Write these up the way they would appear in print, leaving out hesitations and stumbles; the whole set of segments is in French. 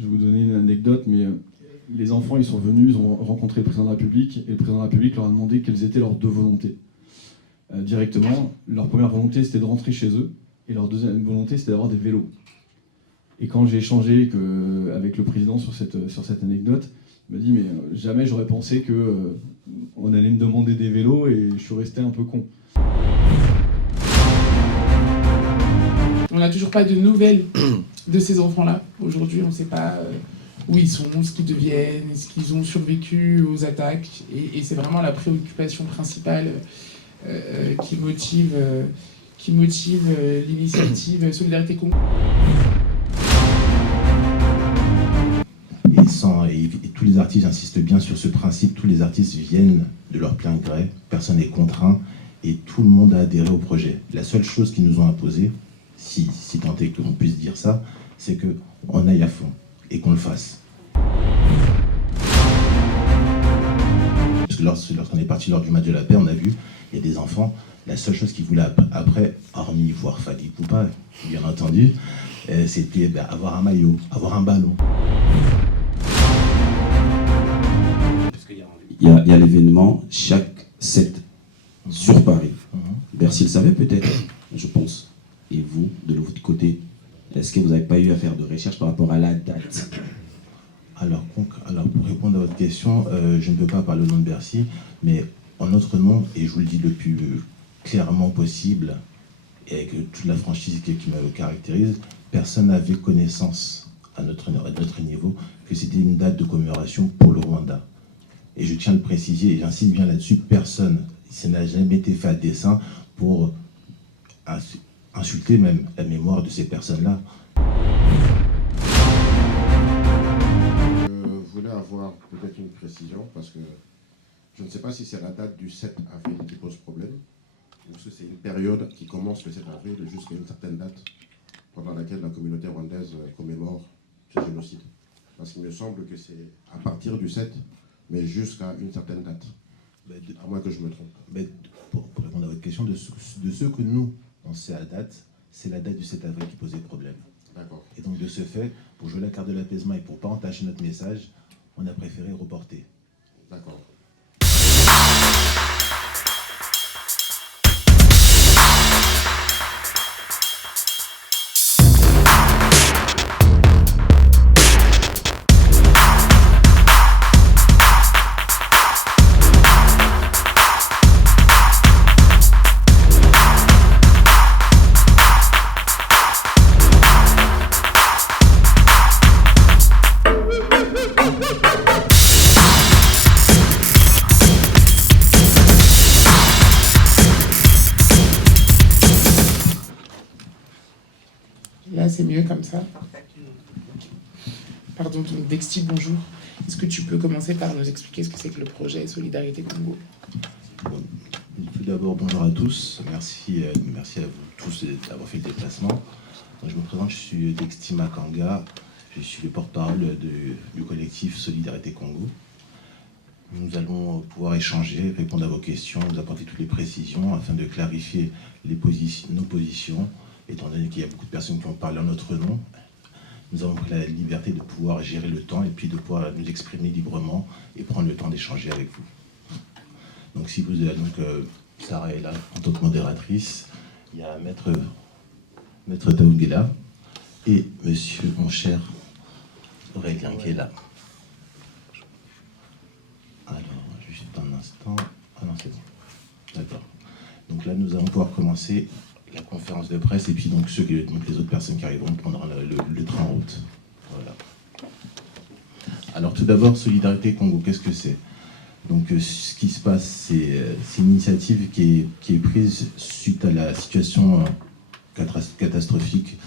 Je vais vous donner une anecdote, mais les enfants, ils sont venus, ils ont rencontré le président de la République, et le président de la République leur a demandé quelles étaient leurs deux volontés. Directement, leur première volonté, c'était de rentrer chez eux, et leur deuxième volonté, c'était d'avoir des vélos. Et quand j'ai échangé avec le président sur cette anecdote, il m'a dit, mais jamais j'aurais pensé qu'on allait me demander des vélos, et je suis resté un peu con. On n'a toujours pas de nouvelles de ces enfants-là. Aujourd'hui, on ne sait pas où ils sont, ce qu'ils deviennent, est-ce qu'ils ont survécu aux attaques. Et c'est vraiment la préoccupation principale qui motive l'initiative Solidarité Congo. Et tous les artistes, j'insiste bien sur ce principe, tous les artistes viennent de leur plein gré, personne n'est contraint et tout le monde a adhéré au projet. La seule chose qu'ils nous ont imposé, si tant est qu'on puisse dire ça, c'est qu'on aille à fond et qu'on le fasse. Parce que lorsqu'on est parti lors du match de la paix, on a vu, il y a des enfants, la seule chose qu'ils voulaient après, hormis voir Fadi Poupa, bien entendu, c'était avoir un maillot, avoir un ballon. Il y a l'événement chaque 7 sur Paris. Bercy le savait peut-être, je pense. Et vous, de votre côté, est-ce que vous n'avez pas eu à faire de recherche par rapport à la date? Alors, pour répondre à votre question, je ne peux pas parler au nom de Bercy, mais en notre nom, et je vous le dis le plus clairement possible, et avec toute la franchise qui me caractérise, personne n'avait connaissance à notre niveau que c'était une date de commémoration pour le Rwanda. Et je tiens à le préciser, et j'insiste bien là-dessus, personne, ça n'a jamais été fait à dessein pour insulter même la mémoire de ces personnes-là. Je voulais avoir peut-être une précision, parce que je ne sais pas si c'est la date du 7 avril qui pose problème, ou si c'est une période qui commence le 7 avril jusqu'à une certaine date pendant laquelle la communauté rwandaise commémore ce génocide. Parce qu'il me semble que c'est à partir du 7, mais jusqu'à une certaine date. À moins que je me trompe. Mais pour répondre à votre question, de ce que nous, on sait à date, c'est la date du 7 avril qui posait problème. D'accord. Et donc de ce fait, pour jouer la carte de l'apaisement et pour ne pas entacher notre message, on a préféré reporter. D'accord. Là, c'est mieux comme ça. Pardon, donc Dexty, bonjour. Est-ce que tu peux commencer par nous expliquer ce que c'est que le projet Solidarité Congo? Bon, tout d'abord, bonjour à tous. Merci à vous tous d'avoir fait le déplacement. Je me présente, je suis Dexty Makanga. Je suis le porte-parole du collectif Solidarité Congo. Nous allons pouvoir échanger, répondre à vos questions, vous apporter toutes les précisions afin de clarifier nos positions. Étant donné qu'il y a beaucoup de personnes qui ont parlé en notre nom, nous avons pris la liberté de pouvoir gérer le temps et puis de pouvoir nous exprimer librement et prendre le temps d'échanger avec vous. Donc si vous avez Sarah est là en tant que modératrice, il y a Maître Taougela et Monsieur mon cher Aurélien qui est là. Alors, juste un instant. Ah non, c'est bon. D'accord. Donc là, nous allons pouvoir commencer la conférence de presse et puis donc les autres personnes qui arriveront prendront le train en route. Voilà. Alors tout d'abord, Solidarité Congo, qu'est-ce que c'est? Donc ce qui se passe, c'est une initiative qui est prise suite à la situation catastrophique,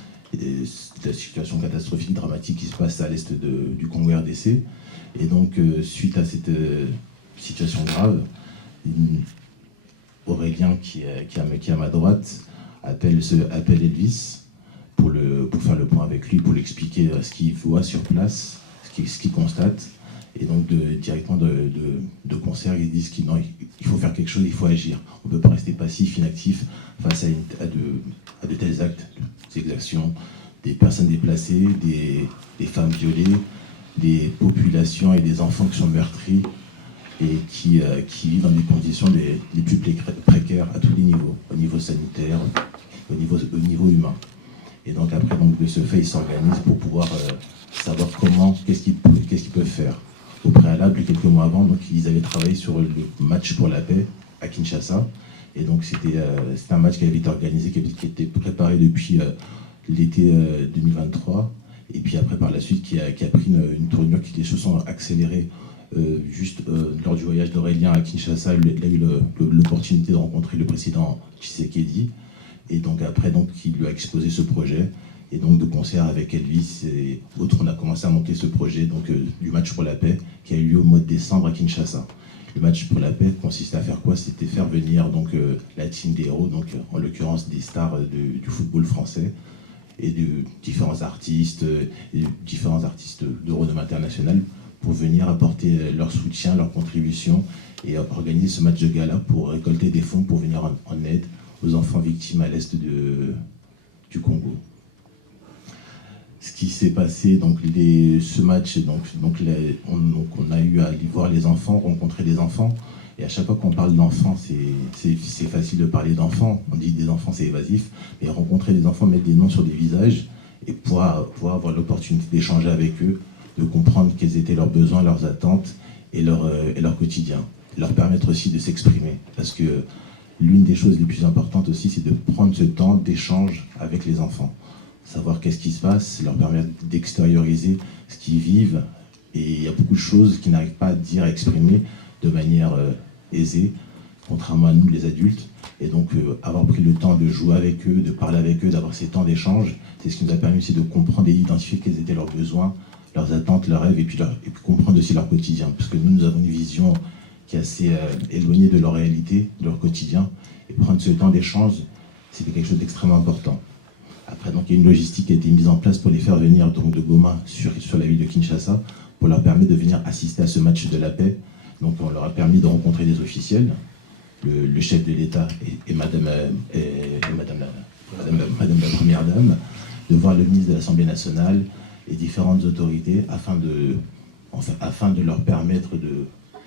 dramatique qui se passe à l'est du Congo RDC. Et donc suite à cette situation grave, Aurélien qui est à ma droite appelle Elvis pour faire le point avec lui, pour lui expliquer ce qu'il voit sur place, ce qu'il constate. Et donc directement de concert, ils disent qu'il faut faire quelque chose, il faut agir. On ne peut pas rester passif, inactif face à de tels actes, ces exactions des personnes déplacées, des femmes violées, des populations et des enfants qui sont meurtris et qui vivent dans des conditions les plus précaires à tous les niveaux, au niveau sanitaire, au niveau humain. Et donc après, donc, de ce fait, ils s'organisent pour pouvoir savoir qu'est-ce qu'ils peuvent faire. Au préalable, quelques mois avant, donc, ils avaient travaillé sur le match pour la paix à Kinshasa. Et donc c'était un match qui avait été organisé, qui était préparé depuis l'été 2023. Et puis après, par la suite, qui a pris une tournure, qui les choses sont accélérées. Juste lors du voyage d'Aurélien à Kinshasa, il a eu l'opportunité de rencontrer le président Tshisekedi. Et donc après, donc, il lui a exposé ce projet. Et donc de concert avec Elvis et autres, on a commencé à monter ce projet donc, du match pour la paix qui a eu lieu au mois de décembre à Kinshasa. Le match pour la paix consistait à faire quoi? C'était faire venir donc, la team des héros, donc, en l'occurrence des stars du football français et de différents artistes de renommée internationale pour venir apporter leur soutien, leur contribution et organiser ce match de gala pour récolter des fonds pour venir en aide aux enfants victimes à l'est du Congo. Ce qui s'est passé, donc ce match, on a eu à aller voir les enfants, rencontrer des enfants. Et à chaque fois qu'on parle d'enfants, c'est facile de parler d'enfants. On dit des enfants, c'est évasif. Mais rencontrer des enfants, mettre des noms sur des visages et pouvoir avoir l'opportunité d'échanger avec eux, de comprendre quels étaient leurs besoins, leurs attentes et leur quotidien. Leur permettre aussi de s'exprimer. Parce que l'une des choses les plus importantes aussi, c'est de prendre ce temps d'échange avec les enfants. Savoir qu'est-ce qui se passe, leur permettre d'extérioriser ce qu'ils vivent. Et il y a beaucoup de choses qu'ils n'arrivent pas à dire, à exprimer de manière aisée, contrairement à nous, les adultes. Et donc, avoir pris le temps de jouer avec eux, de parler avec eux, d'avoir ces temps d'échange, c'est ce qui nous a permis aussi de comprendre et d'identifier quels étaient leurs besoins, leurs attentes, leurs rêves, et puis comprendre aussi leur quotidien. Parce que nous avons une vision qui est assez éloignée de leur réalité, de leur quotidien. Et prendre ce temps d'échange, c'était quelque chose d'extrêmement important. Après, donc, il y a une logistique qui a été mise en place pour les faire venir donc, de Goma sur la ville de Kinshasa, pour leur permettre de venir assister à ce match de la paix. Donc on leur a permis de rencontrer des officiels, le chef de l'État et madame la Première Dame, de voir le ministre de l'Assemblée nationale et différentes autorités afin de leur permettre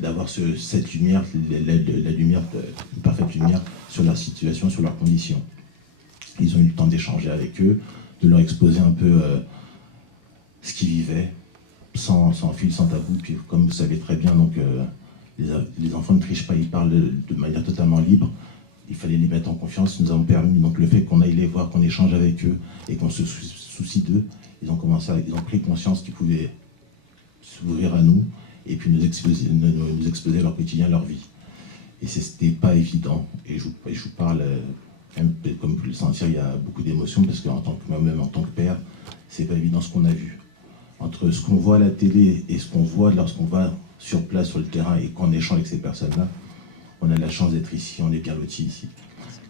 d'avoir cette lumière, une parfaite lumière sur leur situation, sur leurs conditions. Ils ont eu le temps d'échanger avec eux, de leur exposer un peu ce qu'ils vivaient, sans fil, sans tabou. Puis comme vous savez très bien, donc, les enfants ne trichent pas, ils parlent de manière totalement libre. Il fallait les mettre en confiance. Nous avons permis, donc le fait qu'on aille les voir, qu'on échange avec eux et qu'on se soucie d'eux, ils ont pris conscience qu'ils pouvaient s'ouvrir à nous et puis nous exposer leur quotidien, leur vie. Et c'était pas évident. Et je vous parle, même comme vous pouvez le sentir, il y a beaucoup d'émotions parce que moi-même en tant que père, c'est pas évident ce qu'on a vu. Entre ce qu'on voit à la télé et ce qu'on voit lorsqu'on va sur place, sur le terrain, et qu'on échange avec ces personnes-là, on a la chance d'être ici, on est bien lotis ici.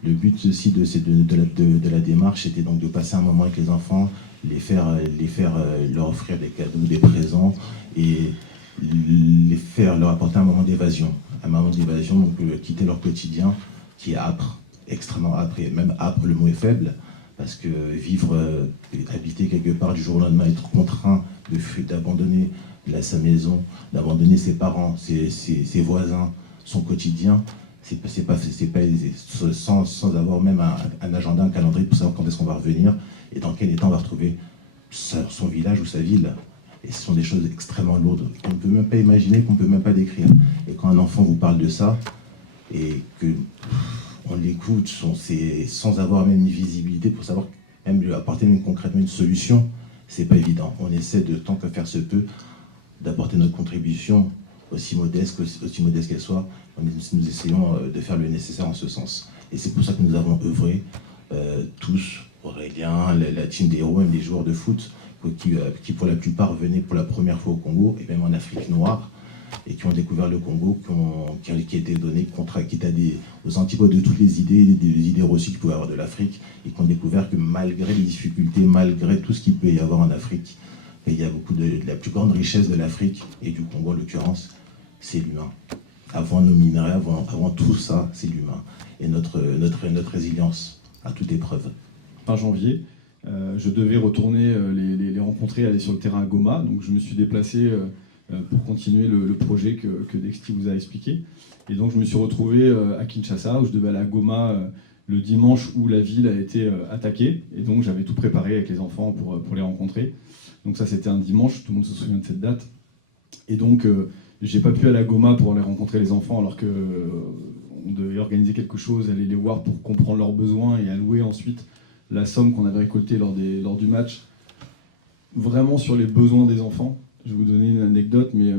Le but aussi de la démarche, c'était donc de passer un moment avec les enfants, leur offrir des cadeaux, des présents, et leur apporter un moment d'évasion. Un moment d'évasion, donc quitter leur quotidien, qui est âpre, extrêmement âpre, et même âpre, le mot est faible, parce que habiter quelque part du jour au lendemain, être contraint d'abandonner sa maison, d'abandonner ses parents, ses voisins, son quotidien, c'est pas aisé. Sans avoir même un agenda, un calendrier pour savoir quand est-ce qu'on va revenir et dans quel état on va retrouver son village ou sa ville. Et ce sont des choses extrêmement lourdes qu'on ne peut même pas imaginer, qu'on ne peut même pas décrire. Et quand un enfant vous parle de ça, et que on l'écoute sans avoir même une visibilité pour savoir, même lui apporter même concrètement une solution, c'est pas évident. On essaie de tant que faire se peut d'apporter notre contribution, aussi modeste qu'elle soit. Nous essayons de faire le nécessaire en ce sens. Et c'est pour ça que nous avons œuvré tous, Aurélien, la team des héros, même des joueurs de foot, qui pour la plupart venaient pour la première fois au Congo, et même en Afrique noire, et qui ont découvert le Congo, qui a été donné, qui était aux antipodes de toutes les idées reçues qu'il pouvait y avoir de l'Afrique, et qui ont découvert que malgré les difficultés, malgré tout ce qu'il peut y avoir en Afrique, il y a beaucoup la plus grande richesse de l'Afrique, et du Congo en l'occurrence, c'est l'humain. Avant nos minerais, avant tout ça, c'est l'humain. Et notre résilience à toute épreuve. Fin janvier, Je devais retourner les rencontrer, aller sur le terrain à Goma. Donc je me suis déplacé pour continuer le projet que Dexty vous a expliqué. Et donc je me suis retrouvé à Kinshasa, où je devais aller à Goma le dimanche où la ville a été attaquée. Et donc j'avais tout préparé avec les enfants pour les rencontrer. Donc ça c'était un dimanche, tout le monde se souvient de cette date. Et donc j'ai pas pu aller à Goma pour aller rencontrer les enfants alors qu'on devait organiser quelque chose, aller les voir pour comprendre leurs besoins et allouer ensuite la somme qu'on avait récoltée lors du match, vraiment sur les besoins des enfants. Je vais vous donner une anecdote, mais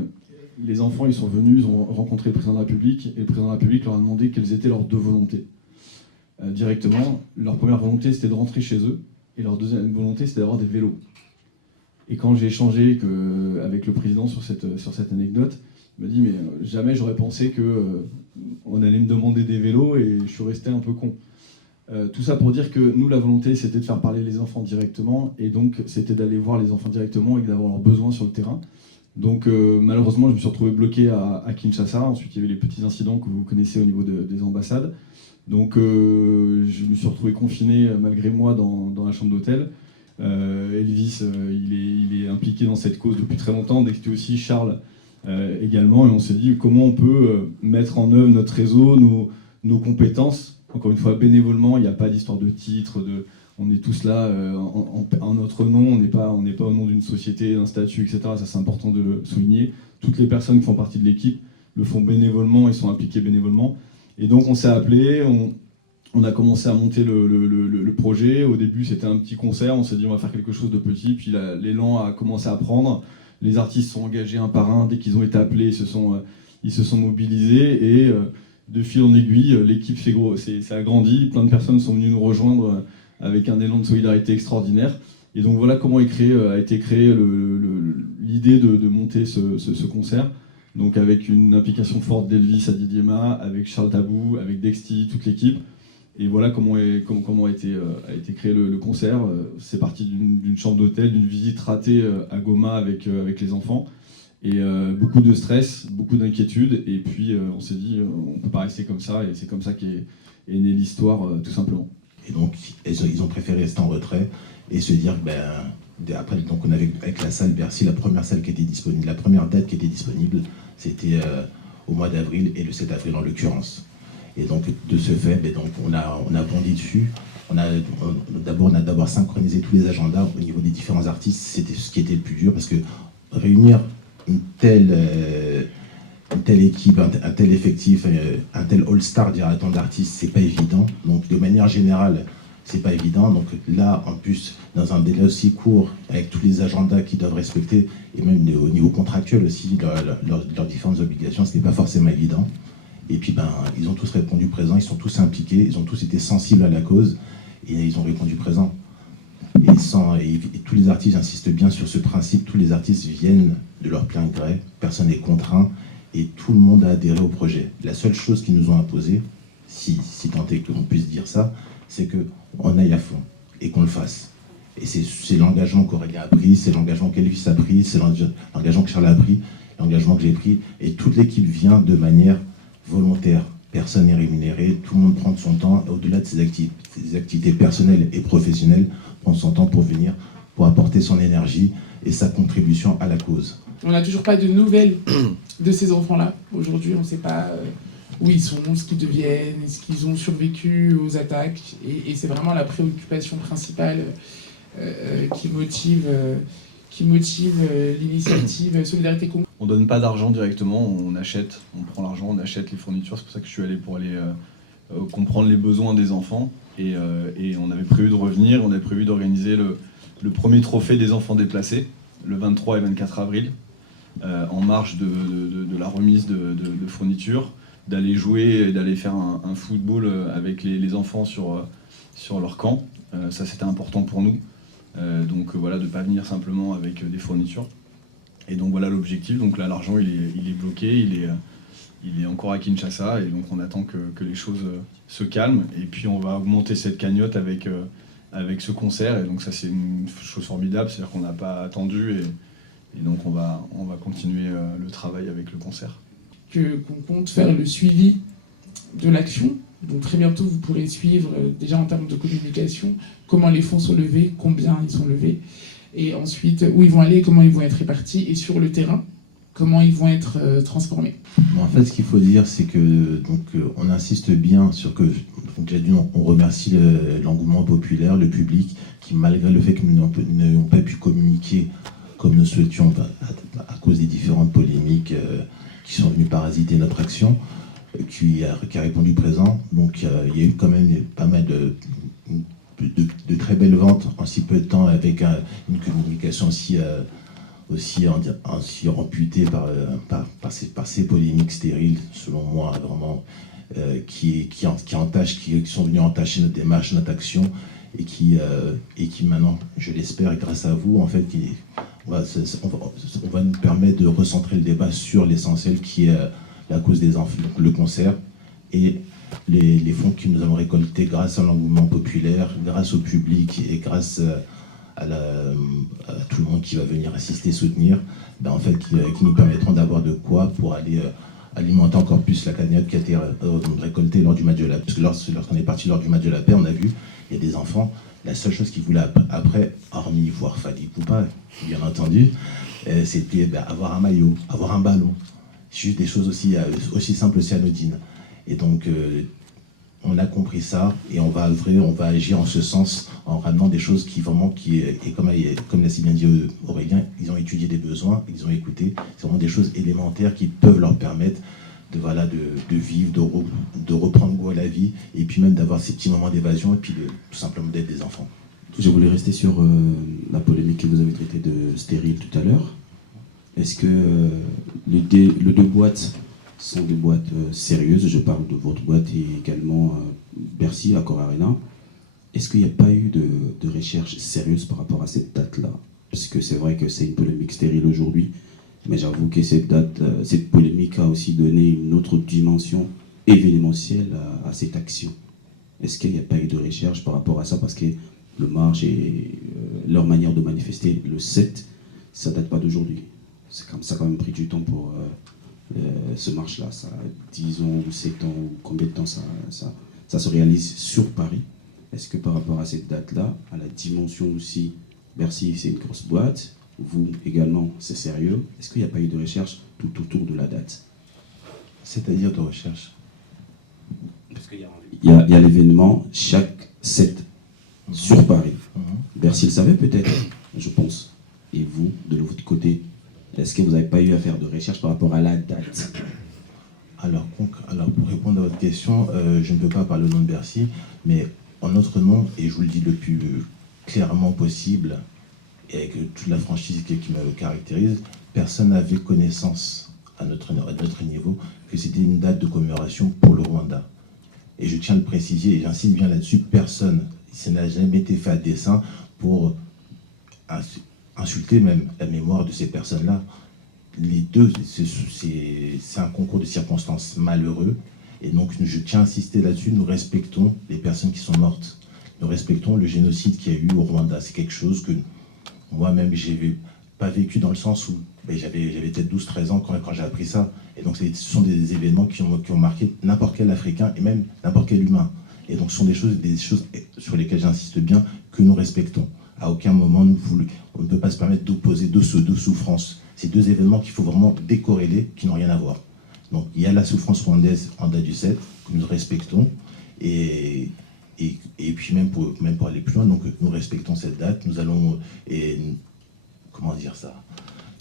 les enfants, ils sont venus, ils ont rencontré le président de la République, et le président de la République leur a demandé quelles étaient leurs deux volontés. Directement, leur première volonté, c'était de rentrer chez eux, et leur deuxième volonté, c'était d'avoir des vélos. Et quand j'ai échangé avec le président sur cette anecdote, il m'a dit, mais jamais j'aurais pensé qu'on allait me demander des vélos, et je suis resté un peu con. Tout ça pour dire que nous, la volonté, c'était de faire parler les enfants directement, et donc c'était d'aller voir les enfants directement et d'avoir leurs besoins sur le terrain. Donc malheureusement, je me suis retrouvé bloqué à Kinshasa. Ensuite, il y avait les petits incidents que vous connaissez au niveau des ambassades. Donc je me suis retrouvé confiné malgré moi dans la chambre d'hôtel. Elvis, il est impliqué dans cette cause depuis très longtemps, Dexty aussi, Charles également, et on s'est dit comment on peut mettre en œuvre notre réseau, nos compétences. Encore une fois, bénévolement, il n'y a pas d'histoire de titre, on est tous là en notre nom, on n'est pas au nom d'une société, d'un statut, etc. Ça, c'est important de le souligner. Toutes les personnes qui font partie de l'équipe le font bénévolement et sont impliquées bénévolement. Et donc, on s'est appelé, on a commencé à monter le projet. Au début, c'était un petit concert, on s'est dit on va faire quelque chose de petit, puis l'élan a commencé à prendre. Les artistes sont engagés un par un, dès qu'ils ont été appelés, ils se sont mobilisés, et de fil en aiguille, l'équipe ça a grandi, plein de personnes sont venues nous rejoindre avec un élan de solidarité extraordinaire. Et donc voilà comment a été créée l'idée de monter ce concert. Donc avec une implication forte d'Elvis à Didiema, avec Charles Tabou, avec Dexty, toute l'équipe. Et voilà comment a été créé le concert. C'est parti d'une chambre d'hôtel, d'une visite ratée à Goma avec les enfants. Et beaucoup de stress, beaucoup d'inquiétude, et puis on s'est dit on ne peut pas rester comme ça, et c'est comme ça qu'est née l'histoire, tout simplement. Et donc ils ont préféré rester en retrait et se dire après, donc on avait avec la salle Bercy, la première salle qui était disponible, la première date qui était disponible, c'était au mois d'avril, et le 7 avril en l'occurrence. Et donc de ce fait, donc on a bondi dessus. On a d'abord synchronisé tous les agendas au niveau des différents artistes. C'était ce qui était le plus dur, parce que réunir une telle équipe, un tel effectif, un tel all-star, dira-t-on, d'artistes, c'est pas évident. Donc de manière générale, c'est pas évident. Donc là, en plus, dans un délai aussi court, avec tous les agendas qu'ils doivent respecter, et même au niveau contractuel aussi, leurs différentes obligations, ce n'est pas forcément évident. Et puis ils ont tous répondu présent, ils sont tous impliqués, ils ont tous été sensibles à la cause, et ils ont répondu présent. Et tous les artistes, j'insiste bien sur ce principe, tous les artistes viennent de leur plein gré, personne n'est contraint, et tout le monde a adhéré au projet. La seule chose qu'ils nous ont imposée, si tant est qu'on puisse dire ça, c'est qu'on aille à fond, et qu'on le fasse. Et c'est l'engagement qu'Aurélien a pris, c'est l'engagement qu'Elvis a pris, c'est l'engagement que Charles a pris, l'engagement que j'ai pris, et toute l'équipe vient de manière volontaire. Personne n'est rémunéré, tout le monde prend de son temps, au-delà de ses activités personnelles et professionnelles, prend son temps pour venir, pour apporter son énergie et sa contribution à la cause. On n'a toujours pas de nouvelles de ces enfants-là. Aujourd'hui, on ne sait pas où ils sont, ce qu'ils deviennent, est-ce qu'ils ont survécu aux attaques. Et c'est vraiment la préoccupation principale qui motive l'initiative Solidarité Congo. On ne donne pas d'argent directement, on prend l'argent, on achète les fournitures. C'est pour ça que je suis allé pour aller comprendre les besoins des enfants. Et on avait prévu de revenir, on avait prévu d'organiser le premier trophée des enfants déplacés, le 23 et 24 avril, en marge de la remise de fournitures, d'aller jouer et d'aller faire un football avec les enfants sur leur camp. Ça, c'était important pour nous. Donc voilà, de ne pas venir simplement avec des fournitures. Et donc voilà l'objectif. Donc là, l'argent, il est bloqué, il est encore à Kinshasa, et donc on attend que les choses se calment. Et puis on va augmenter cette cagnotte avec ce concert. Et donc ça, c'est une chose formidable, c'est-à-dire qu'on n'a pas attendu, et donc on va continuer le travail avec le concert. Qu'on compte faire le suivi de l'action Donc très bientôt, vous pourrez suivre, déjà en termes de communication, comment les fonds sont levés, combien ils sont levés, et ensuite où ils vont aller, comment ils vont être répartis, et sur le terrain, comment ils vont être transformés. Bon, en fait, ce qu'il faut dire, c'est que on insiste bien sur que, donc, déjà dit, on remercie l'engouement populaire, le public, qui malgré le fait que nous n'ayons pas pu communiquer comme nous souhaitions à cause des différentes polémiques qui sont venues parasiter notre action, qui a répondu présent. Donc il y a eu quand même pas mal de très belles ventes en si peu de temps, avec une communication aussi amputée par ces polémiques stériles, selon moi, vraiment, qui sont venus entacher notre démarche, notre action, et qui maintenant, je l'espère, et grâce à vous, en fait, on va nous permettre de recentrer le débat sur l'essentiel, qui est la cause des enfants, donc le concert, et les fonds que nous avons récoltés grâce à l'engouement populaire, grâce au public et grâce à tout le monde qui va venir assister, soutenir, ben en fait, qui nous permettront d'avoir de quoi pour aller alimenter encore plus la cagnotte qui a été récoltée lors du match de la paix. Parce que lorsqu'on est parti lors du match de la paix, on a vu, il y a des enfants, la seule chose qu'ils voulaient après, hormis voir Fally Poupa, bien entendu, c'était avoir un maillot, avoir un ballon. Juste des choses aussi simples, aussi anodines. Et donc, on a compris ça, et on va agir en ce sens, en ramenant des choses qui vraiment, et comme l'a si bien dit Aurélien, ils ont étudié des besoins, ils ont écouté. C'est vraiment des choses élémentaires qui peuvent leur permettre de vivre, de reprendre goût à la vie, et puis même d'avoir ces petits moments d'évasion, et puis tout simplement d'être des enfants. Je voulais rester sur la polémique que vous avez traitée de stérile tout à l'heure. Est-ce que les deux boîtes sont des boîtes sérieuses? Je parle de votre boîte et également Bercy, Accor Arena. Est-ce qu'il n'y a pas eu de recherche sérieuse par rapport à cette date-là? Parce que c'est vrai que c'est une polémique stérile aujourd'hui, mais j'avoue que cette polémique a aussi donné une autre dimension événementielle à cette action. Est-ce qu'il n'y a pas eu de recherche par rapport à ça? Parce que le marche et leur manière de manifester le 7, ça ne date pas d'aujourd'hui. Ça a quand même pris du temps pour ce marche-là. Ça a 10 ans ou 7 ans, ou combien de temps ça se réalise sur Paris? Est-ce que par rapport à cette date-là, à la dimension aussi, Bercy, c'est une grosse boîte, vous également, c'est sérieux, est-ce qu'il n'y a pas eu de recherche tout autour de la date? C'est-à-dire de recherche? Parce qu'il y a l'événement chaque 7 sur Paris. Bercy le savait peut-être, je pense. Et vous, de votre côté, est-ce que vous n'avez pas eu à faire de recherche par rapport à la date? Alors, pour répondre à votre question, je ne peux pas parler au nom de Bercy, mais en notre nom, et je vous le dis le plus clairement possible, et avec toute la franchise qui me caractérise, personne n'avait connaissance à notre niveau que c'était une date de commémoration pour le Rwanda. Et je tiens à le préciser, et j'insiste bien là-dessus, personne, ça n'a jamais été fait à dessein pour insulter même la mémoire de ces personnes-là. Les deux, c'est un concours de circonstances malheureux. Et donc, je tiens à insister là-dessus, nous respectons les personnes qui sont mortes. Nous respectons le génocide qu'il y a eu au Rwanda. C'est quelque chose que moi-même, je n'ai pas vécu dans le sens où j'avais peut-être 12-13 ans quand j'ai appris ça. Et donc, ce sont des événements qui ont marqué n'importe quel Africain et même n'importe quel humain. Et donc, ce sont des choses sur lesquelles j'insiste bien, que nous respectons. À aucun moment, on ne peut pas se permettre d'opposer deux souffrances. C'est deux événements qu'il faut vraiment décorréler, qui n'ont rien à voir. Donc, il y a la souffrance rwandaise en date du 7, que nous respectons, et puis même pour aller plus loin, donc nous respectons cette date, nous allons, comment dire ça,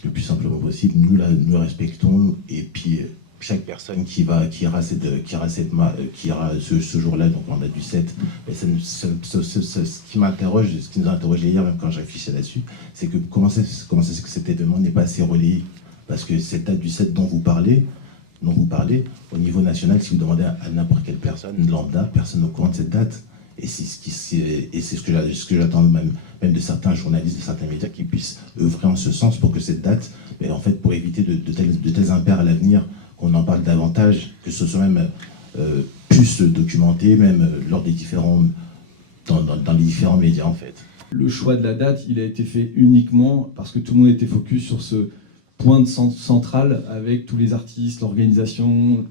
le plus simplement possible, nous respectons, et puis chaque personne qui ira ce jour-là, donc en date du 7, ce qui m'interroge, ce qui nous a interrogé hier, même quand je réfléchissais là-dessus, c'est que comment c'est que cet événement n'est pas assez relayé? Parce que cette date du 7 dont vous parlez, au niveau national, si vous demandez à n'importe quelle personne, lambda, personne au courant de cette date. Et c'est ce que j'attends même de certains journalistes, de certains médias qui puissent œuvrer en ce sens pour que cette date, mais en fait, pour éviter de tels impairs à l'avenir, qu'on en parle davantage, que ce soit même plus documenté, même lors des dans les différents médias, en fait. Le choix de la date, il a été fait uniquement parce que tout le monde était focus sur ce point central avec tous les artistes, l'organisation,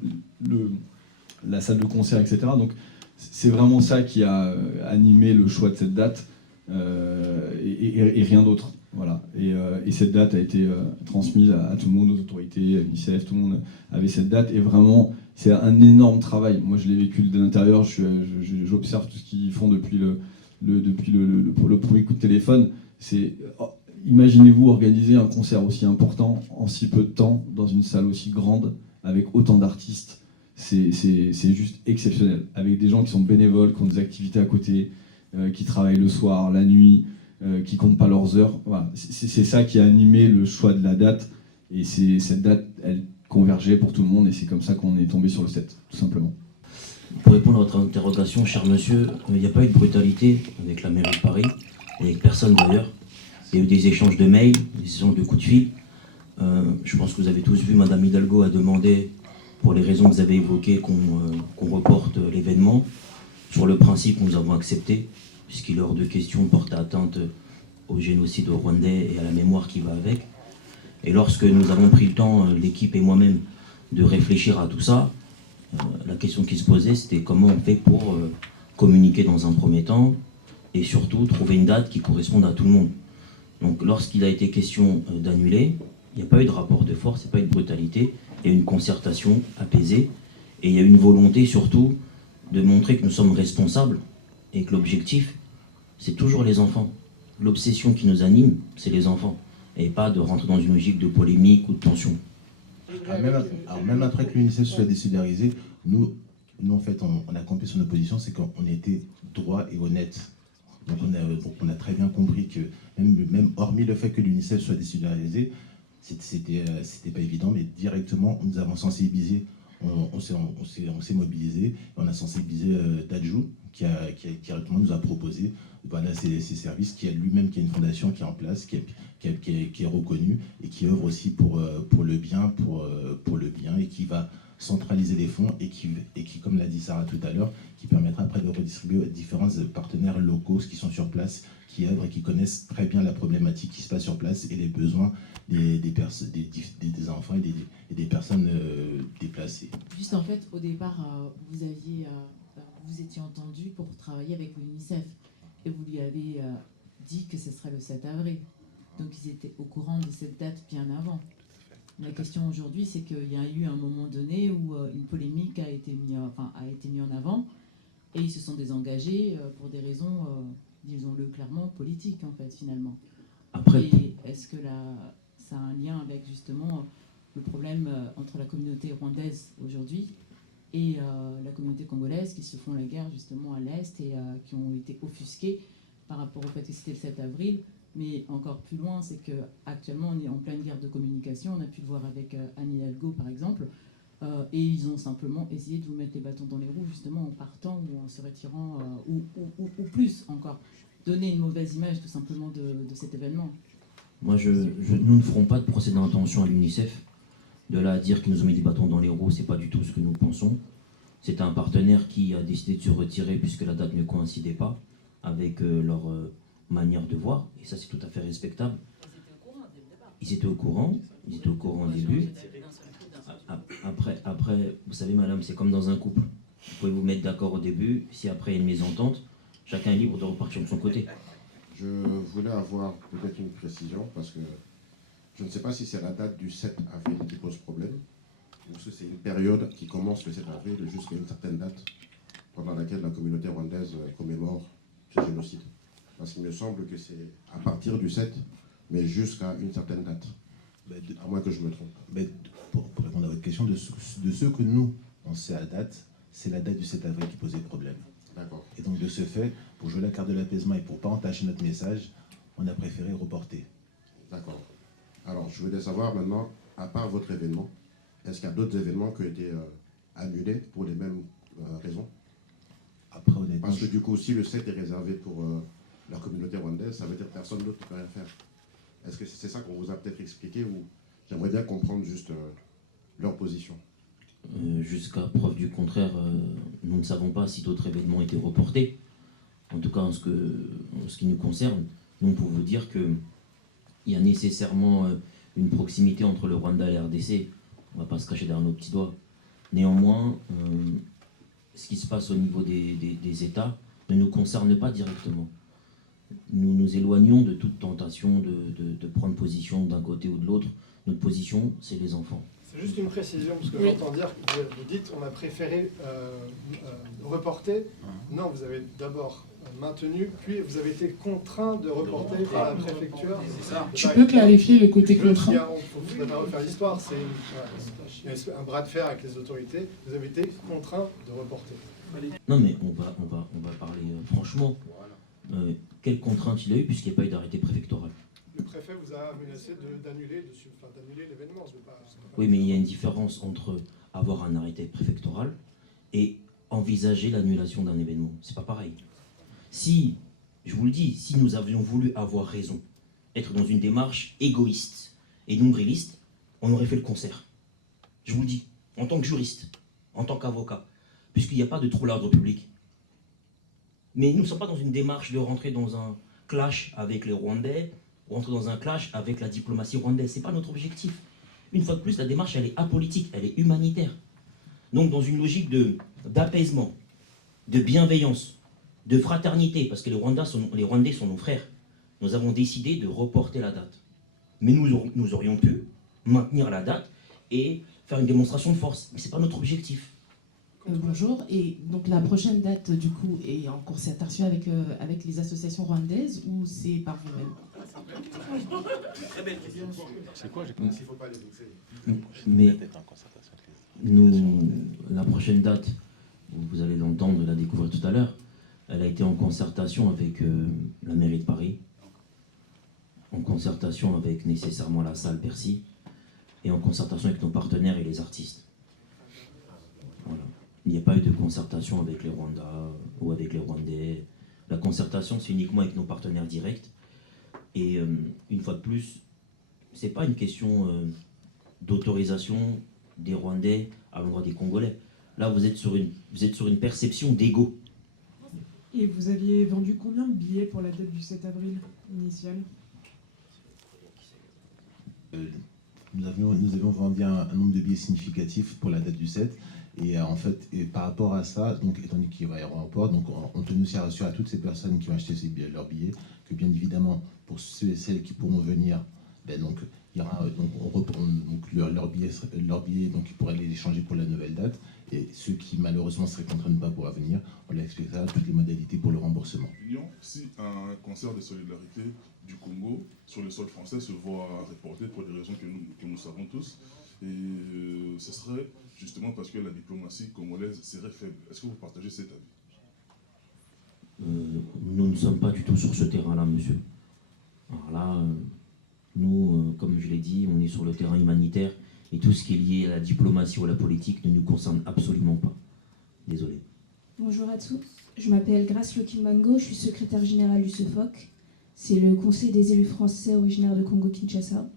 la salle de concert, etc. Donc c'est vraiment ça qui a animé le choix de cette date et rien d'autre. Voilà. Et cette date a été transmise à tout le monde, aux autorités, à l'UNICEF, tout le monde avait cette date. Et vraiment, c'est un énorme travail. Moi, je l'ai vécu de l'intérieur, j'observe tout ce qu'ils font depuis le premier coup de téléphone. Imaginez-vous organiser un concert aussi important en si peu de temps, dans une salle aussi grande, avec autant d'artistes. C'est juste exceptionnel. Avec des gens qui sont bénévoles, qui ont des activités à côté, qui travaillent le soir, la nuit, qui comptent pas leurs heures. Voilà. C'est ça qui a animé le choix de la date. Et cette date, elle convergeait pour tout le monde. Et c'est comme ça qu'on est tombé sur le 7, tout simplement. Pour répondre à votre interrogation, cher monsieur, il n'y a pas eu de brutalité avec la mairie de Paris, et avec personne d'ailleurs. Il y a eu des échanges de mails, des échanges de coups de fil. Je pense que vous avez tous vu, Madame Hidalgo a demandé, pour les raisons que vous avez évoquées, qu'on reporte l'événement. Sur le principe, nous avons accepté, puisqu'il est hors de question de porter atteinte au génocide rwandais et à la mémoire qui va avec. Et lorsque nous avons pris le temps, l'équipe et moi-même, de réfléchir à tout ça, la question qui se posait, c'était comment on fait pour communiquer dans un premier temps et surtout trouver une date qui corresponde à tout le monde. Donc lorsqu'il a été question d'annuler, il n'y a pas eu de rapport de force, il n'y a pas eu de brutalité, il y a eu une concertation apaisée et il y a eu une volonté surtout de montrer que nous sommes responsables et que l'objectif, c'est toujours les enfants. L'obsession qui nous anime, c'est les enfants et pas de rentrer dans une logique de polémique ou de tension. Alors même après que l'UNICEF soit désolidarisé, nous en fait, on a campé sur nos positions, c'est qu'on était droit et honnête. Donc on a très bien compris que, même hormis le fait que l'UNICEF soit désolidarisé, c'était pas évident, mais directement, nous avons sensibilisé, on s'est mobilisé, on a sensibilisé Dadju, qui directement nous a proposé ces services, qui a lui-même qui a une fondation qui est en place, qui est reconnue et qui œuvre aussi pour le bien, et qui va centraliser les fonds et qui, comme l'a dit Sarah tout à l'heure, qui permettra après de redistribuer aux différents partenaires locaux qui sont sur place, qui œuvrent et qui connaissent très bien la problématique qui se passe sur place et les besoins des enfants et des personnes déplacées. Juste en fait, au départ, vous étiez entendu pour travailler avec l'UNICEF et vous lui avez dit que ce serait le 7 avril. Donc ils étaient au courant de cette date bien avant. La question aujourd'hui, c'est qu'il y a eu un moment donné où une polémique a été mise en avant et ils se sont désengagés pour des raisons, disons-le clairement, politiques en fait finalement. Après, et est-ce que ça a un lien avec justement le problème entre la communauté rwandaise aujourd'hui et la communauté congolaise qui se font la guerre justement à l'Est et qui ont été offusqués par rapport au fait que c'était le 7 avril. Mais encore plus loin, c'est qu'actuellement, on est en pleine guerre de communication. On a pu le voir avec Anne Hidalgo, par exemple. Et ils ont simplement essayé de vous mettre les bâtons dans les roues, justement, en partant ou en se retirant, ou plus encore. Donner une mauvaise image, tout simplement, de cet événement. moi, nous ne ferons pas de procès d'intention à l'UNICEF. De là à dire qu'ils nous ont mis des bâtons dans les roues, c'est pas du tout ce que nous pensons. C'est un partenaire qui a décidé de se retirer puisque la date ne coïncidait pas avec leur manière de voir, et ça c'est tout à fait respectable. Ils étaient au courant au début. Après, vous savez madame, c'est comme dans un couple. Vous pouvez vous mettre d'accord au début, si après il y a une mésentente, chacun est libre de repartir de son côté. Je voulais avoir peut-être une précision, parce que je ne sais pas si c'est la date du 7 avril qui pose problème, ou si c'est une période qui commence le 7 avril jusqu'à une certaine date pendant laquelle la communauté rwandaise commémore ce génocide. Parce qu'il me semble que c'est à partir du 7, mais jusqu'à une certaine date. À moins que je me trompe. Pour répondre à votre question, de ce que nous, on sait à date, c'est la date du 7 avril qui posait problème. D'accord. Et donc de ce fait, pour jouer la carte de l'apaisement et pour ne pas entacher notre message, on a préféré reporter. D'accord. Alors, je voulais savoir maintenant, à part votre événement, est-ce qu'il y a d'autres événements qui ont été annulés pour les mêmes raisons? Après, honnêtement, Parce que du coup, si le 7 est réservé pour la communauté rwandaise, ça veut dire que personne d'autre ne peut rien faire. Est-ce que c'est ça qu'on vous a peut-être expliqué, ou j'aimerais bien comprendre juste leur position? Jusqu'à preuve du contraire, nous ne savons pas si d'autres événements étaient reportés. En tout cas, en ce qui nous concerne, nous pouvons vous dire qu'il y a nécessairement une proximité entre le Rwanda et la RDC. On ne va pas se cacher derrière nos petits doigts. Néanmoins, ce qui se passe au niveau des États ne nous concerne pas directement. Nous nous éloignons de toute tentation de prendre position d'un côté ou de l'autre. Notre position, c'est les enfants. C'est juste une précision, parce que Oui. j'entends dire que vous dites on a préféré reporter. Non, vous avez d'abord maintenu, puis vous avez été contraint de reporter par la préfecture. Tu peux clarifier le côté Il y contraint? a- on ne va pas refaire l'histoire, c'est un bras de fer avec les autorités. Vous avez été contraint de reporter. Non mais on va parler franchement. Quelle contrainte il a eu puisqu'il n'y a pas eu d'arrêté préfectoral? Le préfet vous a menacé d'annuler l'événement. Oui, mais il y a une différence entre avoir un arrêté préfectoral et envisager l'annulation d'un événement. C'est pas pareil. Si, je vous le dis, si nous avions voulu avoir raison, être dans une démarche égoïste et nombriliste, on aurait fait le concert. Je vous le dis, en tant que juriste, en tant qu'avocat, puisqu'il n'y a pas de trouble à l'ordre public. Mais nous ne sommes pas dans une démarche de rentrer dans un clash avec les Rwandais, rentrer dans un clash avec la diplomatie rwandaise. Ce n'est pas notre objectif. Une fois de plus, la démarche, elle est apolitique, elle est humanitaire. Donc, dans une logique d'apaisement, de bienveillance, de fraternité, parce que les Rwandais sont nos frères, nous avons décidé de reporter la date. Mais nous aurions pu maintenir la date et faire une démonstration de force. Mais ce n'est pas notre objectif. Bonjour, et donc la prochaine date du coup est en concertation avec les associations rwandaises ou c'est par vous-même? Mais la prochaine date, vous allez l'entendre, la découvrir tout à l'heure, elle a été en concertation avec la mairie de Paris, en concertation avec nécessairement la salle Bercy, et en concertation avec nos partenaires et les artistes. Voilà. Il n'y a pas eu de concertation avec les Rwandais ou avec les Rwandais. La concertation, c'est uniquement avec nos partenaires directs. Et une fois de plus, ce n'est pas une question d'autorisation des Rwandais à l'endroit des Congolais. Là, vous êtes sur une perception d'ego. Et vous aviez vendu combien de billets pour la date du 7 avril initiale? Nous avions vendu un nombre de billets significatif pour la date du 7. Et en fait, par rapport à ça, donc, étant donné qu'il va y avoir un report, donc on tenait aussi à rassurer à toutes ces personnes qui ont acheté leurs billets, que bien évidemment, pour ceux et celles qui pourront venir, ben donc, il y aura leur billet, donc ils pourraient les échanger pour la nouvelle date. Et ceux qui malheureusement seraient contraints de ne pas pouvoir venir, on leur expliquera toutes les modalités pour le remboursement. Si un concert de solidarité du Congo sur le sol français se voit reporté pour des raisons que nous savons tous, et ce serait justement parce que la diplomatie congolaise serait faible. Est-ce que vous partagez cet avis? Nous ne sommes pas du tout sur ce terrain-là, monsieur. Alors là, nous, comme je l'ai dit, on est sur le terrain humanitaire et tout ce qui est lié à la diplomatie ou à la politique ne nous concerne absolument pas. Désolé. Bonjour à tous, je m'appelle Grace Lokimbango, je suis secrétaire générale du SEFOC. C'est le Conseil des élus français originaires de Congo-Kinshasa.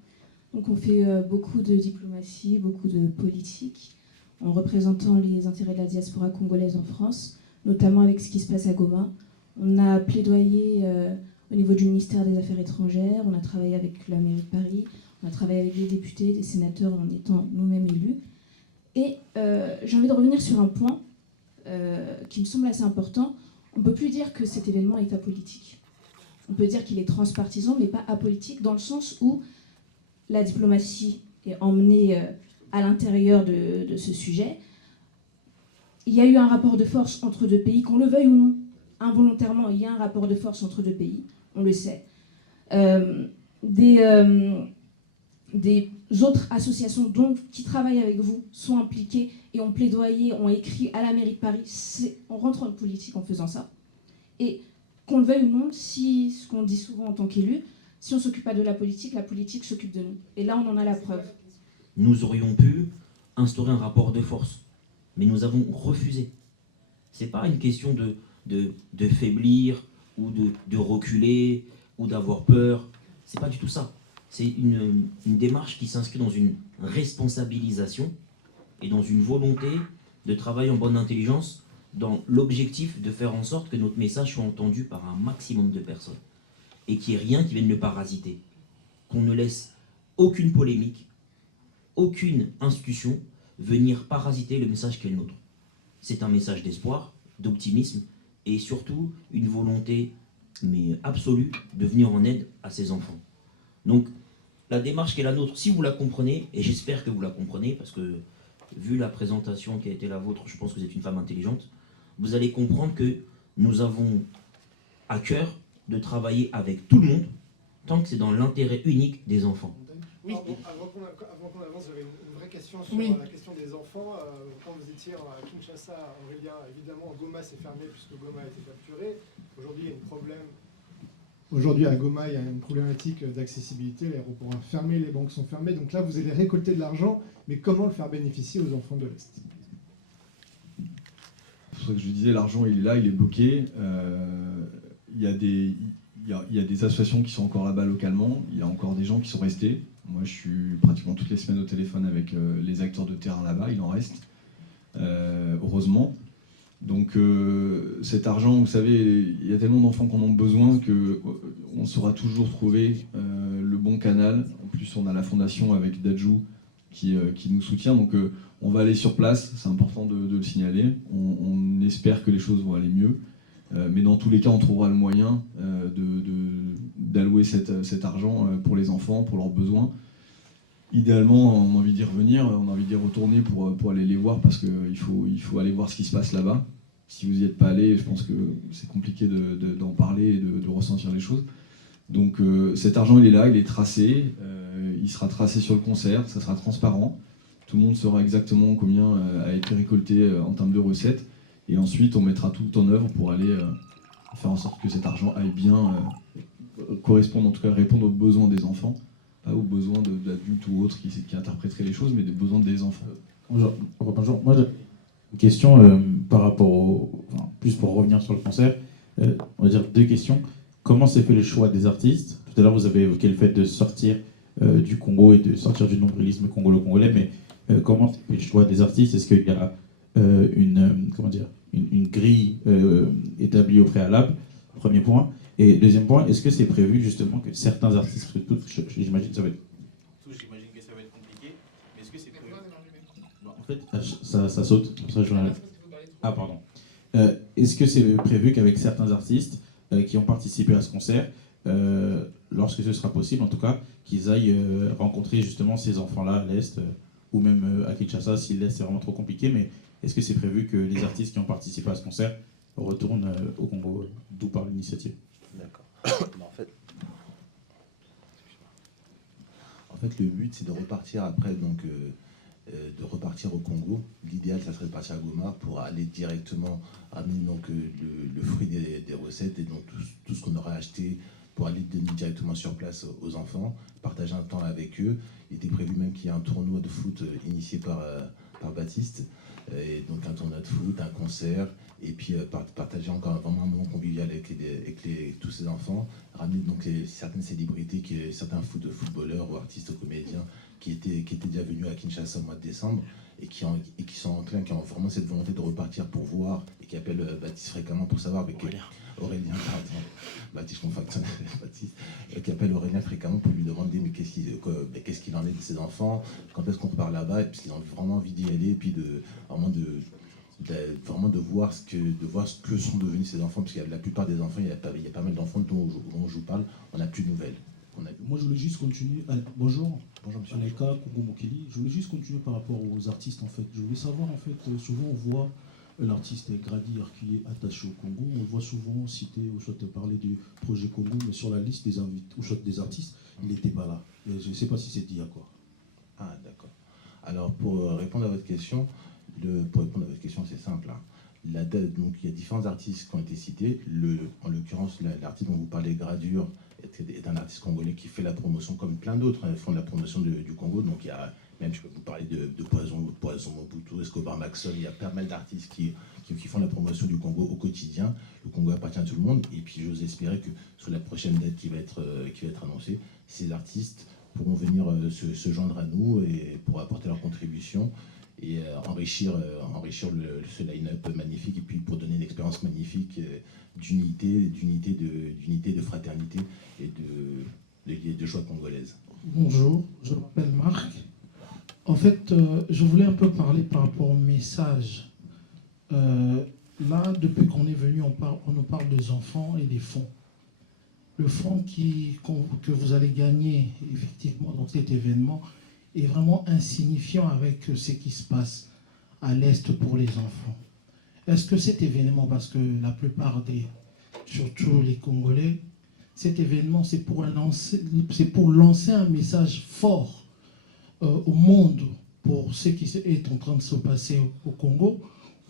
Donc on fait beaucoup de diplomatie, beaucoup de politique, en représentant les intérêts de la diaspora congolaise en France, notamment avec ce qui se passe à Goma. On a plaidoyé au niveau du ministère des Affaires étrangères, on a travaillé avec la mairie de Paris, on a travaillé avec des députés, des sénateurs en étant nous-mêmes élus. Et j'ai envie de revenir sur un point qui me semble assez important. On ne peut plus dire que cet événement est apolitique. On peut dire qu'il est transpartisan, mais pas apolitique, dans le sens où la diplomatie est emmenée à l'intérieur de ce sujet. Il y a eu un rapport de force entre deux pays, qu'on le veuille ou non. Involontairement, il y a un rapport de force entre deux pays, on le sait. Des autres associations qui travaillent avec vous sont impliquées et ont plaidoyé, ont écrit à la mairie de Paris. On rentre en politique en faisant ça. Et qu'on le veuille ou non, ce qu'on dit souvent en tant qu'élu, si on ne s'occupe pas de la politique s'occupe de nous. Et là, on en a la preuve. Nous aurions pu instaurer un rapport de force, mais nous avons refusé. Ce n'est pas une question de faiblir ou de reculer ou d'avoir peur. Ce n'est pas du tout ça. C'est une démarche qui s'inscrit dans une responsabilisation et dans une volonté de travailler en bonne intelligence dans l'objectif de faire en sorte que notre message soit entendu par un maximum de personnes et qu'il n'y ait rien qui vienne le parasiter. Qu'on ne laisse aucune polémique, aucune institution venir parasiter le message qui est le nôtre. c'est un message d'espoir, d'optimisme et surtout une volonté mais absolue de venir en aide à ces enfants. Donc la démarche qui est la nôtre, si vous la comprenez, et j'espère que vous la comprenez, parce que vu la présentation qui a été la vôtre, je pense que vous êtes une femme intelligente, vous allez comprendre que nous avons à cœur de travailler avec tout le monde, tant que c'est dans l'intérêt unique des enfants. Oui. Pardon, avant qu'on avance, j'avais une vraie question sur Oui. la question des enfants. Quand vous étiez à Kinshasa, Aurélien, évidemment, Goma s'est fermé puisque Goma a été capturé. Aujourd'hui, il y a un problème. Aujourd'hui, à Goma, il y a une problématique d'accessibilité. L'aéroport est fermé, les banques sont fermées. Donc là, vous allez récolter de l'argent, mais comment le faire bénéficier aux enfants de l'Est? C'est pour ça que je disais, l'argent il est là, il est bloqué. Il y a des associations qui sont encore là-bas localement. Il y a encore des gens qui sont restés. Moi, je suis pratiquement toutes les semaines au téléphone avec les acteurs de terrain là-bas. Il en reste, heureusement. Donc cet argent, vous savez, il y a tellement d'enfants qui en ont besoin qu'on saura toujours trouver le bon canal. En plus, on a la fondation avec Dadjou qui nous soutient. Donc on va aller sur place, c'est important de le signaler. On espère que les choses vont aller mieux. Mais dans tous les cas, on trouvera le moyen d'allouer cet argent pour les enfants, pour leurs besoins. Idéalement, on a envie d'y revenir, on a envie d'y retourner pour aller les voir, parce qu'il faut aller voir ce qui se passe là-bas. Si vous n'y êtes pas allé, je pense que c'est compliqué d'en parler et de ressentir les choses. Donc cet argent, il est là, il est tracé, il sera tracé sur le concert, ça sera transparent. Tout le monde saura exactement combien a été récolté en termes de recettes. Et ensuite, on mettra tout en œuvre pour aller faire en sorte que cet argent aille bien correspondre, en tout cas répondre aux besoins des enfants, pas aux besoins d'adultes ou autres qui interpréteraient les choses, mais des besoins des enfants. Bonjour. Moi, j'ai une question par rapport plus pour revenir sur le concert. On va dire deux questions. Comment s'est fait le choix des artistes? Tout à l'heure, vous avez évoqué le fait de sortir du Congo et de sortir du nombrilisme congolo-congolais, mais comment s'est fait le choix des artistes? Est-ce qu'il y a une grille établie au préalable? Premier point. Et deuxième point, est-ce que c'est prévu justement que certains artistes, j'imagine que ça va être compliqué, mais est-ce que c'est prévu? Non, en fait, ça saute. Ah, pardon. Est-ce que c'est prévu qu'avec certains artistes qui ont participé à ce concert, lorsque ce sera possible, en tout cas, qu'ils aillent rencontrer justement ces enfants-là à l'Est, ou même à Kinshasa, si l'Est c'est vraiment trop compliqué, mais est-ce que c'est prévu que les artistes qui ont participé à ce concert retournent au Congo, d'où par l'initiative? D'accord. En fait, le but, c'est de repartir après, donc, de repartir au Congo. L'idéal, ça serait de partir à Goma pour aller directement amener donc, le fruit des recettes et donc tout ce qu'on aura acheté pour aller donner directement sur place aux enfants, partager un temps avec eux. Il était prévu même qu'il y ait un tournoi de foot initié par Baptiste. Et donc un tournoi de foot, un concert, et puis partager encore vraiment un moment convivial avec tous ces enfants, ramener donc certaines célébrités, certains footballeurs ou artistes ou comédiens qui étaient déjà venus à Kinshasa au mois de décembre et qui sont enclins, qui ont vraiment cette volonté de repartir pour voir et qui appellent Baptiste fréquemment pour savoir avec Aurélien, pardon, Baptiste, Baptiste, qui appelle Aurélien fréquemment pour lui demander mais qu'est-ce qu'il en est de ses enfants, quand est-ce qu'on repart là-bas, et puis ils ont vraiment envie d'y aller, et puis vraiment de voir ce que sont devenus ces enfants, parce qu'il y a la plupart des enfants, il y a pas mal d'enfants dont je vous parle, on n'a plus de nouvelles. Moi, je voulais juste continuer. Bonjour. Bonjour, monsieur. Aneka, Congo Mokili. Je voulais juste continuer par rapport aux artistes, en fait. Je voulais savoir, en fait, souvent on voit l'artiste Grady Arcueil attaché au Congo. On le voit souvent citer, ou soit parler du projet Congo, mais sur la liste des invités, ou soit des artistes, il n'était pas là. Et je ne sais pas si c'est dit à quoi. Ah, d'accord. Alors, pour répondre à votre question, c'est simple. Hein. Donc, il y a différents artistes qui ont été cités. En l'occurrence, l'artiste dont vous parlez, Gradure, est un artiste congolais qui fait la promotion, comme plein d'autres font la promotion du Congo. Donc, il y a, même je peux vous parler de Poison Mobutu, Escobar Maxon, il y a pas mal d'artistes qui font la promotion du Congo au quotidien. Le Congo appartient à tout le monde. Et puis, j'ose espérer que sur la prochaine date qui va être annoncée, ces artistes pourront venir se joindre à nous et pour apporter leur contribution et enrichir ce line-up magnifique, et puis pour donner une expérience magnifique d'unité, de fraternité et de joie congolaise. Bonjour, je m'appelle Marc. En fait, je voulais un peu parler par rapport au message Là, depuis qu'on est venu, on nous parle des enfants et des fonds. Le fonds que vous allez gagner effectivement dans cet événement est vraiment insignifiant avec ce qui se passe à l'Est pour les enfants. Est-ce que cet événement, parce que la plupart surtout les Congolais, cet événement c'est pour lancer un message fort au monde pour ce qui est en train de se passer au Congo,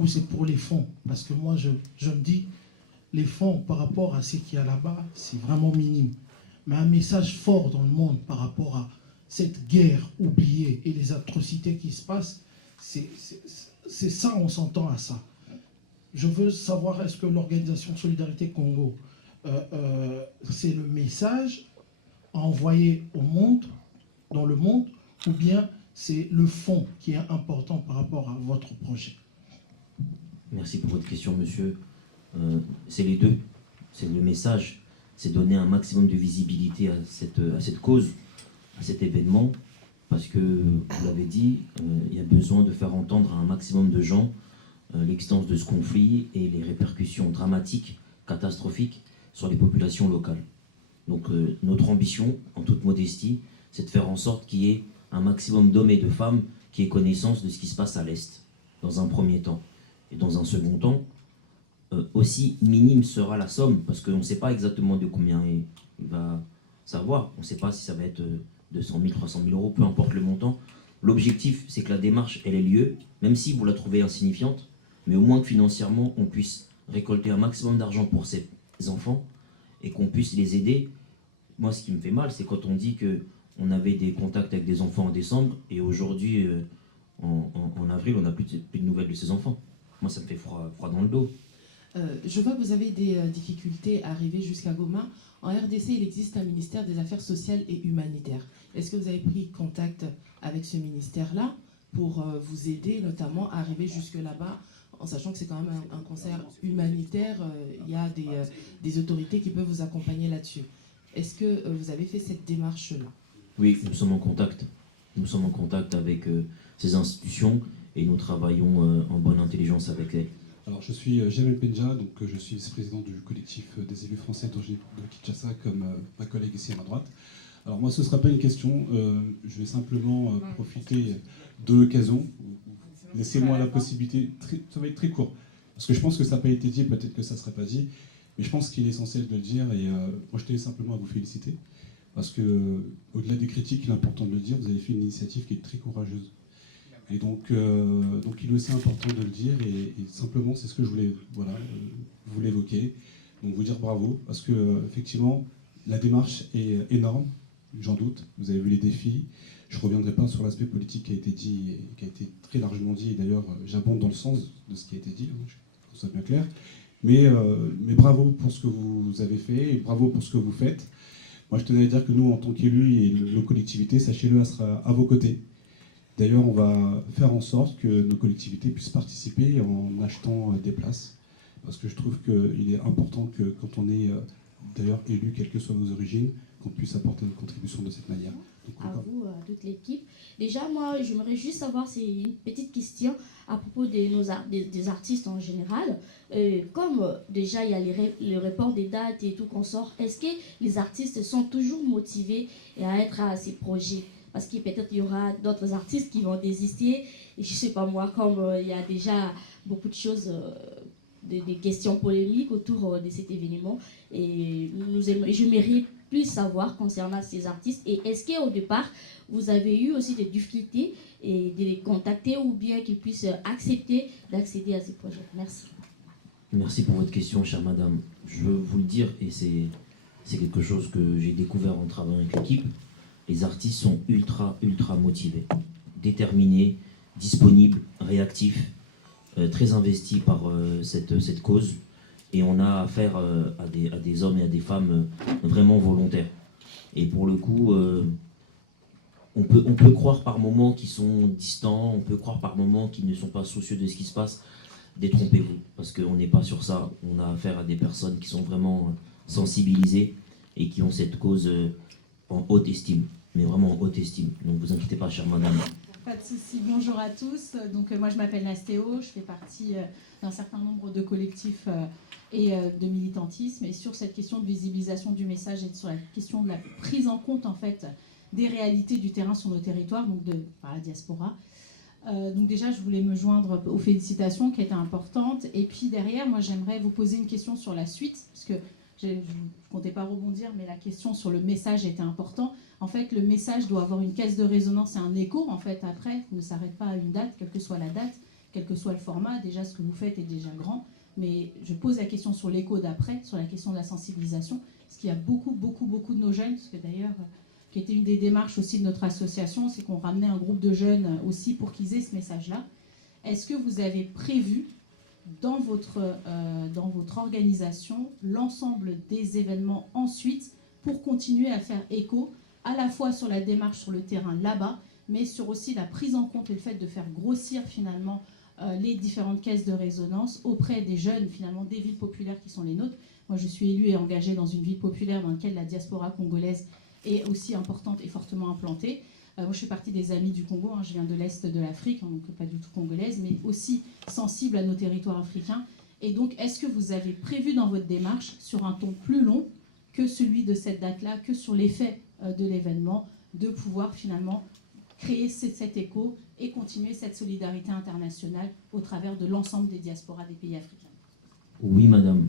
ou c'est pour les fonds? Parce que moi je me dis, les fonds par rapport à ce qu'il y a là-bas, c'est vraiment minime. Mais un message fort dans le monde par rapport à cette guerre oubliée et les atrocités qui se passent, c'est ça, on s'entend à ça. Je veux savoir, est-ce que l'organisation Solidarité Congo, c'est le message à envoyer au monde, dans le monde, ou bien c'est le fond qui est important par rapport à votre projet? Merci pour votre question, monsieur. C'est les deux. C'est le message, c'est donner un maximum de visibilité à cette cause, à cet événement, parce que, vous l'avez dit, il y a besoin de faire entendre à un maximum de gens l'existence de ce conflit et les répercussions dramatiques, catastrophiques sur les populations locales. Donc notre ambition, en toute modestie, c'est de faire en sorte qu'il y ait un maximum d'hommes et de femmes qui aient connaissance de ce qui se passe à l'Est, dans un premier temps. Et dans un second temps, aussi minime sera la somme, parce qu'on ne sait pas exactement de combien il va savoir. On ne sait pas si ça va être 200 000, 300 000 euros, peu importe le montant. L'objectif, c'est que la démarche, elle ait lieu, même si vous la trouvez insignifiante, mais au moins que financièrement, on puisse récolter un maximum d'argent pour ces enfants et qu'on puisse les aider. Moi, ce qui me fait mal, c'est quand on dit qu'on avait des contacts avec des enfants en décembre et aujourd'hui, en avril, on n'a plus de nouvelles de ces enfants. Moi, ça me fait froid dans le dos. Je vois que vous avez des difficultés à arriver jusqu'à Goma. En RDC, il existe un ministère des Affaires sociales et humanitaires. Est-ce que vous avez pris contact avec ce ministère-là pour vous aider notamment à arriver jusque là-bas, en sachant que c'est quand même un concert humanitaire, il y a des autorités qui peuvent vous accompagner là-dessus. Est-ce que vous avez fait cette démarche-là? Oui, nous sommes en contact. Nous sommes en contact avec ces institutions et nous travaillons en bonne intelligence avec elles. Alors, je suis Jamel Penja, donc je suis vice-président du collectif des élus français de Kinshasa, comme ma collègue ici à ma droite. Alors moi, ce ne sera pas une question, je vais simplement profiter de l'occasion. Laissez-moi la possibilité, ça va être très court, parce que je pense que ça n'a pas été dit, peut-être que ça ne sera pas dit, mais je pense qu'il est essentiel de le dire, et moi je tenais simplement à vous féliciter, parce que au-delà des critiques, il est important de le dire, vous avez fait une initiative qui est très courageuse. Et donc il est aussi important de le dire, et simplement c'est ce que je voulais vous l'évoquer, donc vous dire bravo, parce que effectivement la démarche est énorme, j'en doute, vous avez vu les défis, je ne reviendrai pas sur l'aspect politique qui a été dit, et qui a été très largement dit, et d'ailleurs j'abonde dans le sens de ce qui a été dit, je trouve ça bien clair, mais bravo pour ce que vous avez fait, et bravo pour ce que vous faites. Moi je tenais à dire que nous en tant qu'élus et nos collectivités, sachez-le, elle sera à vos côtés. D'ailleurs, on va faire en sorte que nos collectivités puissent participer en achetant des places, parce que je trouve qu'il est important que quand on est d'ailleurs élu, quelles que soient nos origines, qu'on puisse apporter une contribution de cette manière. Donc, à vous, à toute l'équipe. Déjà, moi, j'aimerais juste savoir, c'est une petite question à propos des artistes en général. Comme déjà, il y a le report des dates et tout qu'on sort, est-ce que les artistes sont toujours motivés à être à ces projets? Parce que peut-être il y aura d'autres artistes qui vont désister. Et je ne sais pas moi, comme il y a déjà beaucoup de choses, des questions polémiques autour de cet événement. Et j'aimerais plus savoir concernant ces artistes. Et est-ce qu'au départ, vous avez eu aussi des difficultés et de les contacter ou bien qu'ils puissent accepter d'accéder à ces projets? Merci. Merci pour votre question, chère madame. Je veux vous le dire, et c'est quelque chose que j'ai découvert en travaillant avec l'équipe. Les artistes sont ultra motivés, déterminés, disponibles, réactifs, très investis par cette cause. Et on a affaire à des hommes et à des femmes vraiment volontaires. Et pour le coup, on peut croire par moments qu'ils sont distants, on peut croire par moments qu'ils ne sont pas soucieux de ce qui se passe. Détrompez-vous, parce qu'on n'est pas sur ça. On a affaire à des personnes qui sont vraiment sensibilisées et qui ont cette cause en haute estime. Mais vraiment en haute estime. Donc vous inquiétez pas, chère madame. Pas de souci. Bonjour à tous. Donc moi je m'appelle Nastéo, je fais partie d'un certain nombre de collectifs et de militantisme. Et sur cette question de visibilisation du message et sur la question de la prise en compte en fait des réalités du terrain sur nos territoires, donc par la diaspora. Donc déjà je voulais me joindre aux félicitations qui étaient importantes. Et puis derrière, moi j'aimerais vous poser une question sur la suite, parce que je ne comptais pas rebondir, mais la question sur le message était importante. En fait, le message doit avoir une caisse de résonance et un écho, en fait, après. Il ne s'arrête pas à une date, quelle que soit la date, quel que soit le format. Déjà, ce que vous faites est déjà grand. Mais je pose la question sur l'écho d'après, sur la question de la sensibilisation, parce qu'il y a beaucoup de nos jeunes, parce que d'ailleurs, qui était une des démarches aussi de notre association, c'est qu'on ramenait un groupe de jeunes aussi pour qu'ils aient ce message-là. Est-ce que vous avez prévu dans votre organisation l'ensemble des événements ensuite pour continuer à faire écho à la fois sur la démarche sur le terrain là-bas, mais sur aussi la prise en compte et le fait de faire grossir finalement les différentes caisses de résonance auprès des jeunes finalement des villes populaires qui sont les nôtres. Moi je suis élue et engagée dans une ville populaire dans laquelle la diaspora congolaise est aussi importante et fortement implantée. Moi, je fais partie des Amis du Congo, je viens de l'Est de l'Afrique, donc pas du tout congolaise, mais aussi sensible à nos territoires africains. Et donc, est-ce que vous avez prévu dans votre démarche, sur un ton plus long que celui de cette date-là, que sur l'effet de l'événement, de pouvoir finalement créer cet écho et continuer cette solidarité internationale au travers de l'ensemble des diasporas des pays africains? Oui, madame.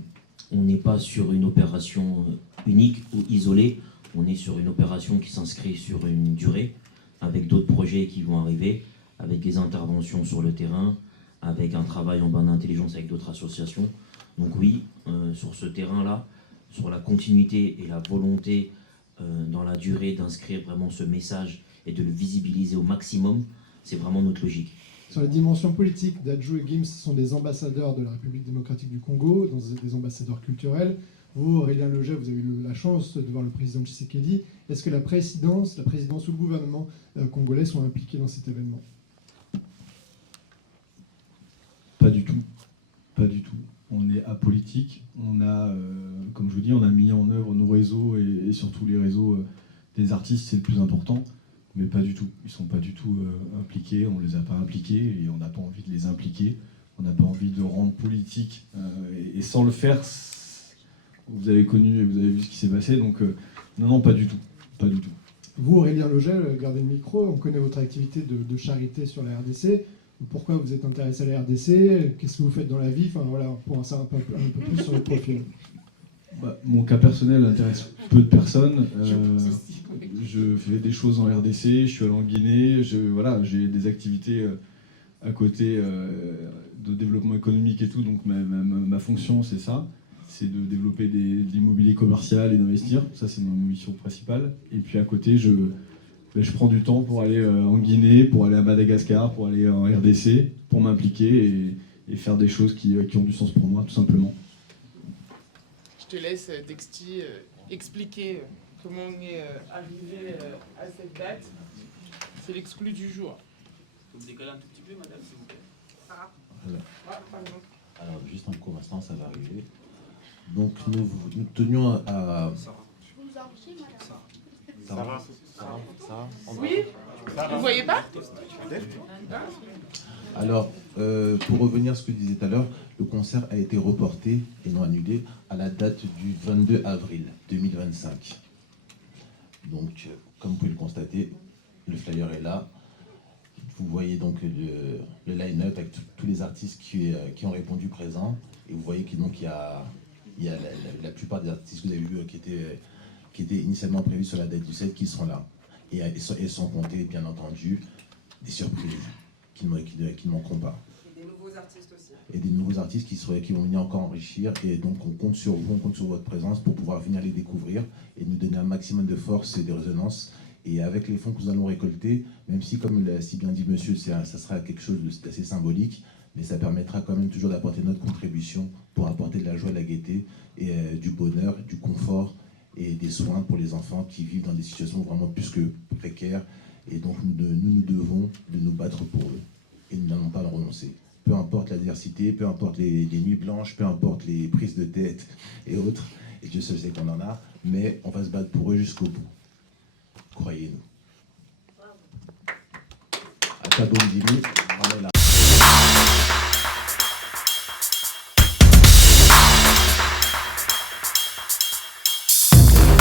On n'est pas sur une opération unique ou isolée. On est sur une opération qui s'inscrit sur une durée, avec d'autres projets qui vont arriver, avec des interventions sur le terrain, avec un travail en bonne intelligence avec d'autres associations. Donc oui, sur ce terrain-là, sur la continuité et la volonté dans la durée d'inscrire vraiment ce message et de le visibiliser au maximum, c'est vraiment notre logique. Sur la dimension politique, Dadju et Gims sont des ambassadeurs de la République démocratique du Congo, des ambassadeurs culturels. Vous, Aurélien Leget, vous avez eu la chance de voir le président Tshisekedi. Est-ce que la présidence ou le gouvernement congolais sont impliqués dans cet événement? Pas du tout. Pas du tout. On est apolitique. On a, comme je vous dis, on a mis en œuvre nos réseaux et surtout les réseaux des artistes, c'est le plus important. Mais pas du tout. Ils ne sont pas du tout impliqués. On ne les a pas impliqués et on n'a pas envie de les impliquer. On n'a pas envie de rendre politique. Et sans le faire, vous avez connu et vous avez vu ce qui s'est passé. Donc, non, pas du tout. Pas du tout. Vous, Aurélien Leget, gardez le micro. On connaît votre activité de charité sur la RDC. Pourquoi vous êtes intéressé à la RDC? Qu'est-ce que vous faites dans la vie? Enfin, voilà, pour en savoir un peu plus sur votre profil. Mon cas personnel intéresse peu de personnes. Je fais des choses en RDC, je suis allé en Guinée, j'ai des activités à côté de développement économique et tout, donc ma fonction c'est ça, c'est de développer de l'immobilier commercial et d'investir, ça c'est ma mission principale. Et puis à côté, je prends du temps pour aller en Guinée, pour aller à Madagascar, pour aller en RDC, pour m'impliquer et faire des choses qui ont du sens pour moi, tout simplement. Je te laisse, Dexty, expliquer comment on est arrivé à cette date. C'est l'exclu du jour. Vous décollez un tout petit peu, madame, s'il vous plaît. Alors, juste un court instant, ça va arriver. Donc, nous tenions à... Je peux vous arranger, madame? Ça va. Oui. Vous ne voyez pas? Alors, pour revenir à ce que je disais tout à l'heure, le concert a été reporté et non annulé à la date du 22 avril 2025. Donc, comme vous pouvez le constater, le flyer est là. Vous voyez donc le line-up avec tous les artistes qui ont répondu présents. Et vous voyez qu'il y a la plupart des artistes que vous avez vus qui étaient initialement prévus sur la date du 7 qui sont là. Et sans compter, bien entendu, des surprises qui ne manqueront pas. Et des nouveaux artistes aussi. Et des nouveaux artistes qui vont venir encore enrichir. Et donc on compte sur vous, on compte sur votre présence pour pouvoir venir les découvrir et nous donner un maximum de force et de résonance. Et avec les fonds que nous allons récolter, même si, comme l'a si bien dit monsieur, ça sera quelque chose d'assez symbolique, mais ça permettra quand même toujours d'apporter notre contribution pour apporter de la joie, de la gaieté, et du bonheur, du confort et des soins pour les enfants qui vivent dans des situations vraiment plus que précaires. Et donc nous devons de nous battre pour eux. Et nous n'allons pas en renoncer. Peu importe l'adversité, peu importe les nuits blanches, peu importe les prises de tête et autres, et Dieu seul sait qu'on en a, mais on va se battre pour eux jusqu'au bout. Croyez-nous. Chabondimi.